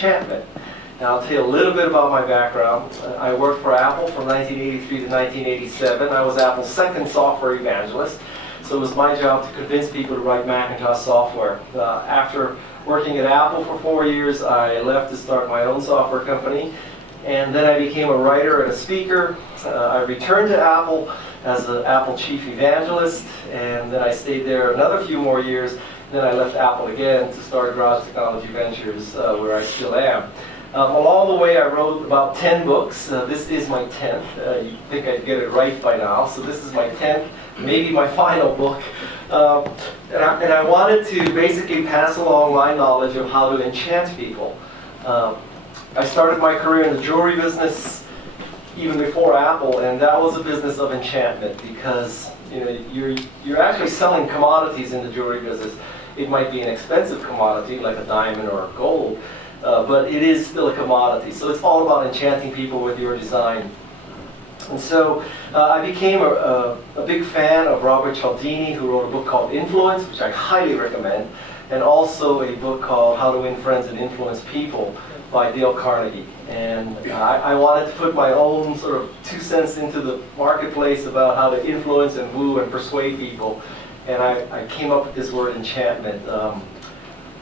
Enchantment. Now I'll tell you a little bit about my background. I worked for Apple from 1983 to 1987. I was Apple's second software evangelist. So it was my job to convince people to write Macintosh software. After working at Apple for 4 years, I left to start my own software company. And then I became a writer and a speaker. I returned to Apple as an Apple chief evangelist, and then I stayed there another few more years. And then I left Apple again to start Garage Technology Ventures, where I still am. Along the way, I wrote about 10 books. This is my 10th. You'd think I'd get it right by now. So this is my 10th, maybe my final book. And I wanted to basically pass along my knowledge of how to enchant people. I started my career in the jewelry business even before Apple, and that was a business of enchantment because you're actually selling commodities in the jewelry business. It might be an expensive commodity like a diamond or gold, but it is still a commodity. So it's all about enchanting people with your design. And so I became a big fan of Robert Cialdini, who wrote a book called Influence, which I highly recommend, and also a book called How to Win Friends and Influence People by Dale Carnegie. And I wanted to put my own sort of 2 cents into the marketplace about how to influence and woo and persuade people. And I came up with this word enchantment.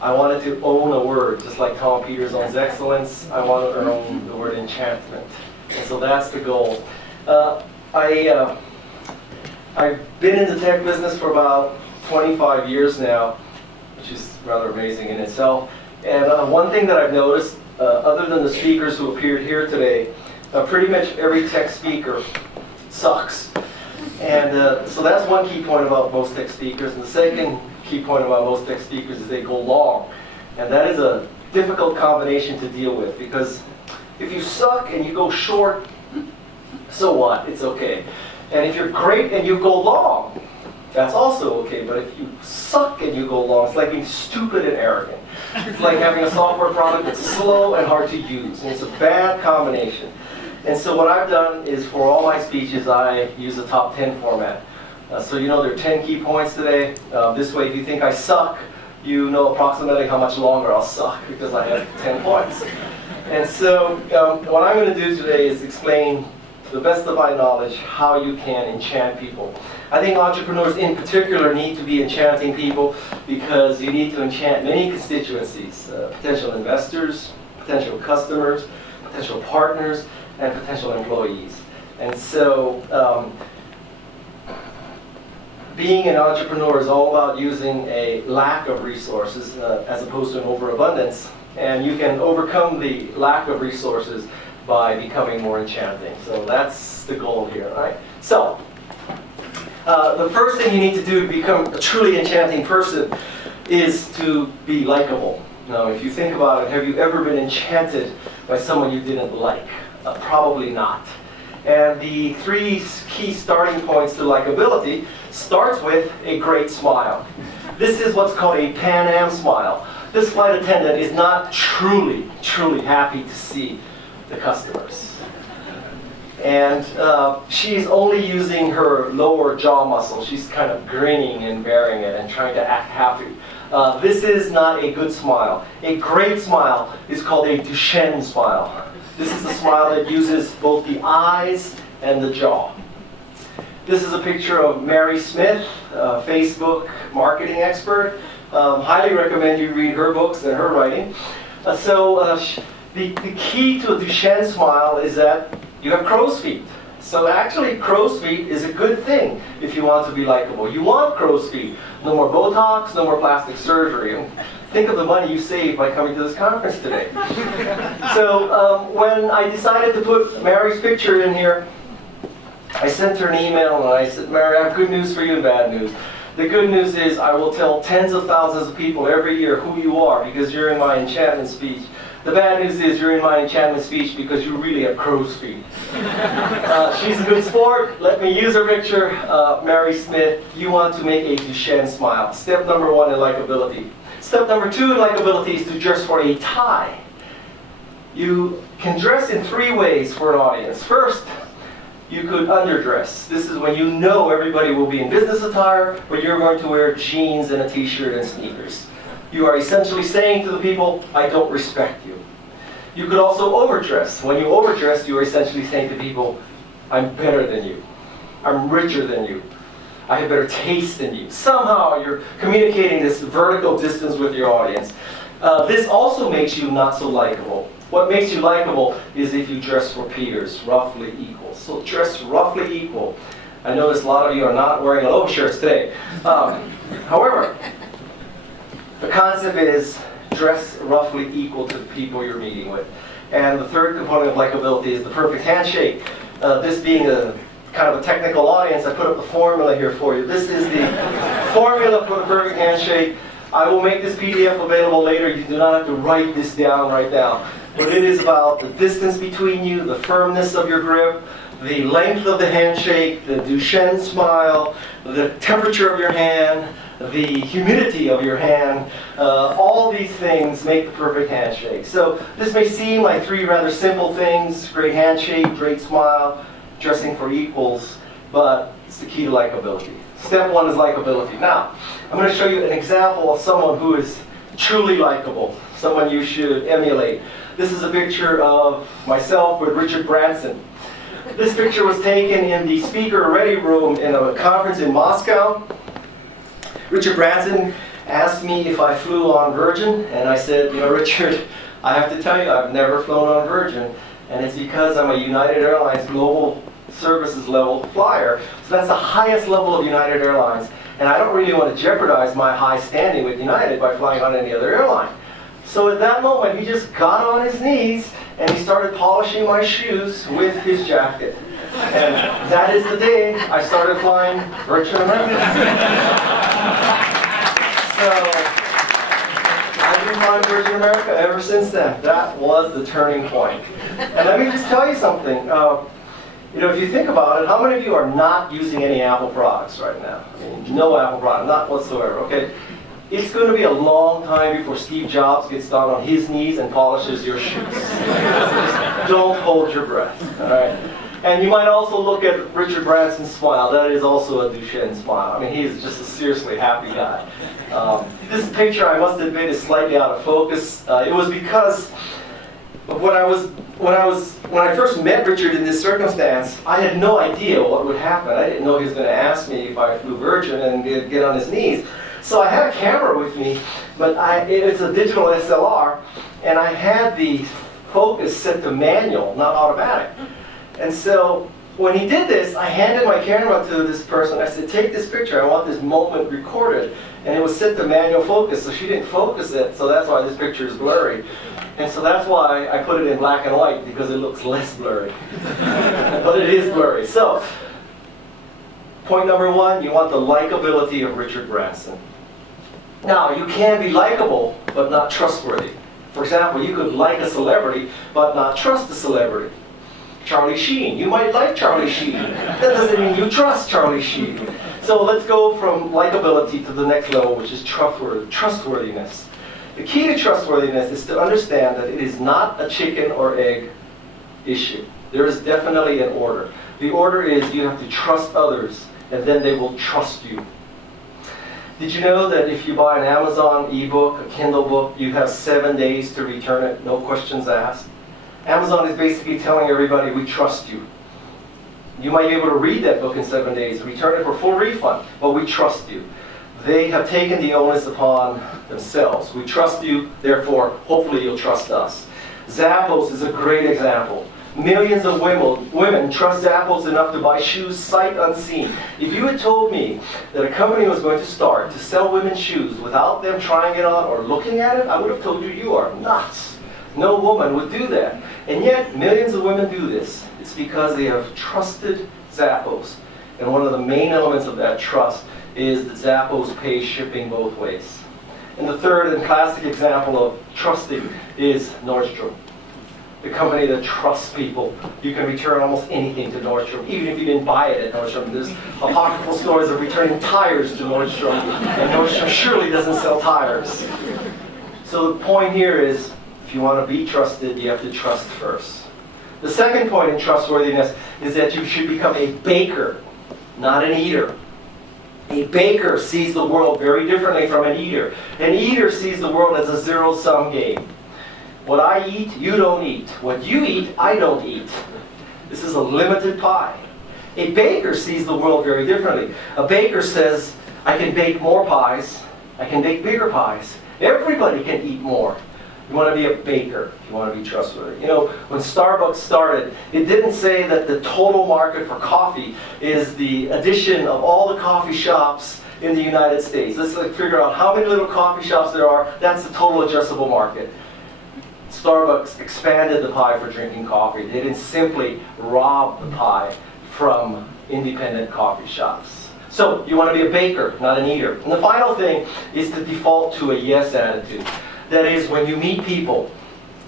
I wanted to own a word, just like Tom Peters owns excellence. I wanted to own the word enchantment. And so that's the goal. I've been in the tech business for about 25 years now, which is rather amazing in itself. And one thing that I've noticed, other than the speakers who appeared here today, pretty much every tech speaker sucks. And so that's one key point about most tech speakers. And the second key point about most tech speakers is they go long. And that is a difficult combination to deal with, because if you suck and you go short, so what? It's okay. And if you're great and you go long, that's also okay. But if you suck and you go long, it's like being stupid and arrogant. It's like having a software product that's slow and hard to use. And it's a bad combination. And so what I've done is, for all my speeches, I use a top 10 format. So you know there are 10 key points today. This way, if you think I suck, you know approximately how much longer I'll suck, because I have 10 points. And so what I'm going to do today is explain, to the best of my knowledge, how you can enchant people. I think entrepreneurs in particular need to be enchanting people, because you need to enchant many constituencies: potential investors, potential customers, potential partners, and potential employees. And so being an entrepreneur is all about using a lack of resources as opposed to an overabundance. And you can overcome the lack of resources by becoming more enchanting. So that's the goal here, right? So the first thing you need to do to become a truly enchanting person is to be likable. Now, if you think about it, have you ever been enchanted by someone you didn't like? Probably not. And the 3 key starting points to likability starts with a great smile. This is what's called a Pan Am smile. This flight attendant is not truly happy to see the customers. And she's only using her lower jaw muscle. She's kind of grinning and bearing it and trying to act happy. This is not a good smile. A great smile is called a Duchenne smile. This is the smile that uses both the eyes and the jaw. This is a picture of Mary Smith, a Facebook marketing expert. Highly recommend you read her books and her writing. The key to a Duchenne smile is that you have crow's feet. So actually, crow's feet is a good thing if you want to be likable. You want crow's feet. No more Botox, no more plastic surgery. And think of the money you saved by coming to this conference today. So when I decided to put Mary's picture in here, I sent her an email and I said, "Mary, I have good news for you and bad news. The good news is I will tell tens of thousands of people every year who you are because you're in my enchantment speech. The bad news is you're in my enchantment speech because you really have crow's feet." She's a good sport. Let me use her picture. Mary Smith, you want to make a Duchenne smile. Step number 1 in likability. Step number 2 in likability is to dress for a tie. You can dress in 3 ways for an audience. First, you could underdress. This is when you know everybody will be in business attire, but you're going to wear jeans and a t-shirt and sneakers. You are essentially saying to the people, "I don't respect you." You could also overdress. When you overdress, you are essentially saying to people, I'm better than you. I'm richer than you. I have better taste than you. Somehow you're communicating this vertical distance with your audience. This also makes you not so likable. What makes you likable is if you dress for peers, roughly equal. So dress roughly equal. I notice a lot of you are not wearing low shirts today. However, the concept is dress roughly equal to the people you're meeting with. And the third component of likability is the perfect handshake. This being a kind of a technical audience, I put up the formula here for you. This is the formula for the perfect handshake. I will make this PDF available later. You do not have to write this down right now. But it is about the distance between you, the firmness of your grip, the length of the handshake, the Duchenne smile, the temperature of your hand, the humidity of your hand. All these things make the perfect handshake. So this may seem like three rather simple things: great handshake, great smile, dressing for equals, but it's the key to likability. Step one is likability. Now, I'm going to show you an example of someone who is truly likable, someone you should emulate. This is a picture of myself with Richard Branson. This picture was taken in the speaker ready room in a conference in Moscow. Richard Branson asked me if I flew on Virgin, and I said, you know, Richard, I have to tell you, I've never flown on Virgin, and it's because I'm a United Airlines global services level flyer. So that's the highest level of United Airlines, and I don't really want to jeopardize my high standing with United by flying on any other airline. So at that moment, he just got on his knees and he started polishing my shoes with his jacket. And that is the day I started flying Virgin America. So I've been flying Virgin America ever since then. That was the turning point. And let me just tell you something. You know, if you think about it, how many of you are not using any Apple products right now? I mean, no Apple product, not whatsoever, okay? It's going to be a long time before Steve Jobs gets down on his knees and polishes your shoes. Just don't hold your breath, all right? And you might also look at Richard Branson's smile. That is also a Duchenne smile. I mean, he's just a seriously happy guy. This picture, I must admit, is slightly out of focus. It was because when I first met Richard in this circumstance, I had no idea what would happen. I didn't know he was going to ask me if I flew Virgin and get on his knees. So I had a camera with me, but it's a digital SLR, and I had the focus set to manual, not automatic. And so when he did this, I handed my camera to this person. I said, take this picture. I want this moment recorded. And it was set to manual focus, so she didn't focus it, so that's why this picture is blurry. And so that's why I put it in black and white, because it looks less blurry. But it is blurry. So, point number one, you want the likability of Richard Branson. Now, you can be likable, but not trustworthy. For example, you could like a celebrity, but not trust a celebrity. Charlie Sheen. You might like Charlie Sheen. That doesn't mean you trust Charlie Sheen. So let's go from likability to the next level, which is trustworthiness. The key to trustworthiness is to understand that it is not a chicken or egg issue. There is definitely an order. The order is you have to trust others, and then they will trust you. Did you know that if you buy an Amazon ebook, a Kindle book, you have 7 days to return it, no questions asked? Amazon is basically telling everybody, we trust you. You might be able to read that book in 7 days, return it for full refund, but we trust you. They have taken the onus upon themselves. We trust you, therefore, hopefully you'll trust us. Zappos is a great example. Millions of women trust Zappos enough to buy shoes sight unseen. If you had told me that a company was going to start to sell women's shoes without them trying it on or looking at it, I would have told you, you are nuts. No woman would do that. And yet, millions of women do this. It's because they have trusted Zappos. And one of the main elements of that trust is that Zappos pays shipping both ways. And the third and classic example of trusting is Nordstrom. The company that trusts people. You can return almost anything to Nordstrom, even if you didn't buy it at Nordstrom. There's apocryphal stories of returning tires to Nordstrom, and Nordstrom surely doesn't sell tires. So the point here is, if you want to be trusted, you have to trust first. The second point in trustworthiness is that you should become a baker, not an eater. A baker sees the world very differently from an eater. An eater sees the world as a zero-sum game. What I eat, you don't eat. What you eat, I don't eat. This is a limited pie. A baker sees the world very differently. A baker says, I can bake more pies, I can bake bigger pies. Everybody can eat more. You want to be a baker if you want to be trustworthy. You know, when Starbucks started, it didn't say that the total market for coffee is the addition of all the coffee shops in the United States. Let's figure out how many little coffee shops there are. That's the total addressable market. Starbucks expanded the pie for drinking coffee. They didn't simply rob the pie from independent coffee shops. So you want to be a baker, not an eater. And the final thing is to default to a yes attitude. That is, when you meet people,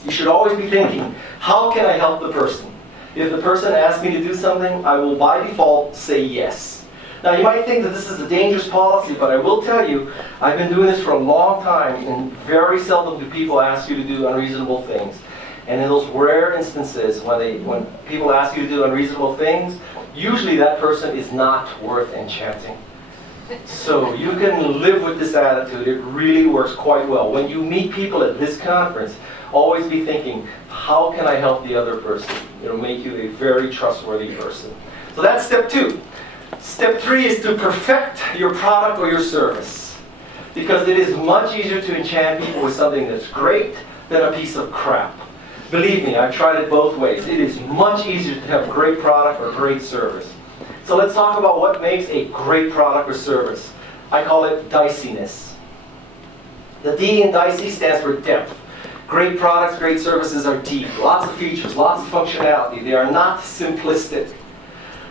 you should always be thinking, how can I help the person? If the person asks me to do something, I will by default say yes. Now you might think that this is a dangerous policy, but I will tell you, I've been doing this for a long time, and very seldom do people ask you to do unreasonable things. And in those rare instances when people ask you to do unreasonable things, usually that person is not worth enchanting. So you can live with this attitude. It really works quite well. When you meet people at this conference, always be thinking, how can I help the other person? It'll make you a very trustworthy person. So that's step 2. Step 3 is to perfect your product or your service. Because it is much easier to enchant people with something that's great than a piece of crap. Believe me, I've tried it both ways. It is much easier to have a great product or great service. So let's talk about what makes a great product or service. I call it diciness. The D in dicey stands for depth. Great products, great services are deep. Lots of features, lots of functionality. They are not simplistic.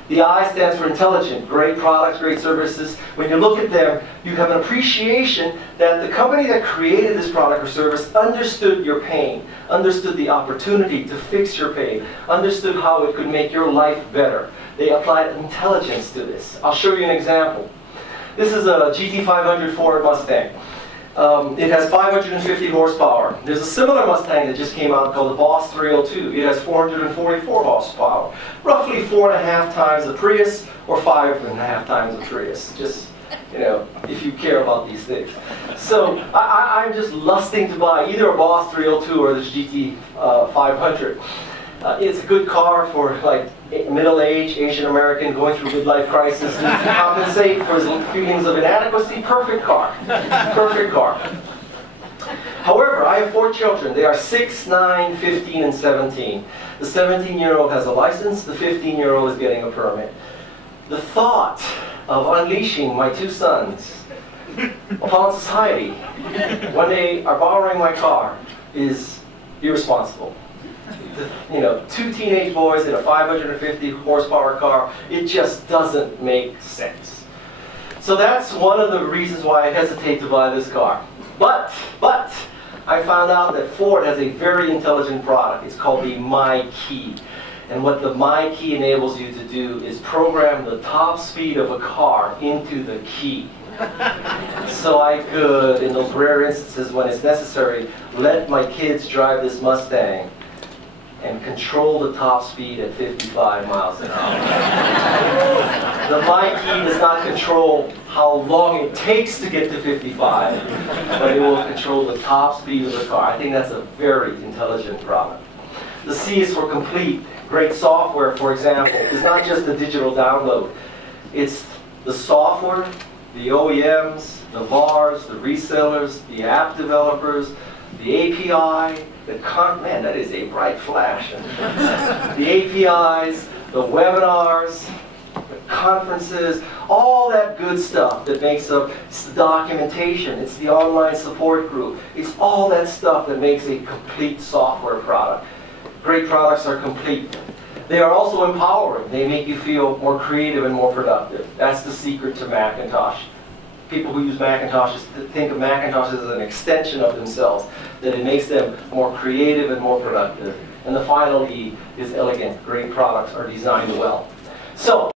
The I stands for intelligent. Great products, great services. When you look at them, you have an appreciation that the company that created this product or service understood your pain, understood the opportunity to fix your pain, understood how it could make your life better. They applied intelligence to this. I'll show you an example. This is a GT500 Ford Mustang. It has 550 horsepower. There's a similar Mustang that just came out called the Boss 302. It has 444 horsepower. Roughly 4.5 times the Prius, or 5.5 times the Prius. Just, you know, if you care about these things. So I'm just lusting to buy either a Boss 302 or this GT500. It's a good car for like middle-aged Asian American going through midlife crisis to compensate for his feelings of inadequacy. Perfect car. Perfect car. However, I have 4 children. They are 6, 9, 15, and 17. The 17-year-old has a license. The 15-year-old is getting a permit. The thought of unleashing my 2 sons upon society when they are borrowing my car is irresponsible. You know, 2 teenage boys in a 550 horsepower car, it just doesn't make sense. So that's one of the reasons why I hesitate to buy this car. But I found out that Ford has a very intelligent product. It's called the My Key. And what the My Key enables you to do is program the top speed of a car into the key. So I could, in those rare instances when it's necessary, let my kids drive this Mustang and control the top speed at 55 miles an hour. The My Key does not control how long it takes to get to 55, but it will control the top speed of the car. I think that's a very intelligent product. The C is for complete. Great software, for example, is not just the digital download. It's the software, the OEMs, the VARs, the resellers, the app developers, the API, man, that is a bright flash. The APIs, the webinars, the conferences, all that good stuff that makes up, it's the documentation, it's the online support group. It's all that stuff that makes a complete software product. Great products are complete. They are also empowering. They make you feel more creative and more productive. That's the secret to Macintosh. People who use Macintoshes think of Macintosh as an extension of themselves, that it makes them more creative and more productive. And the final E is elegant. Great products are designed well. So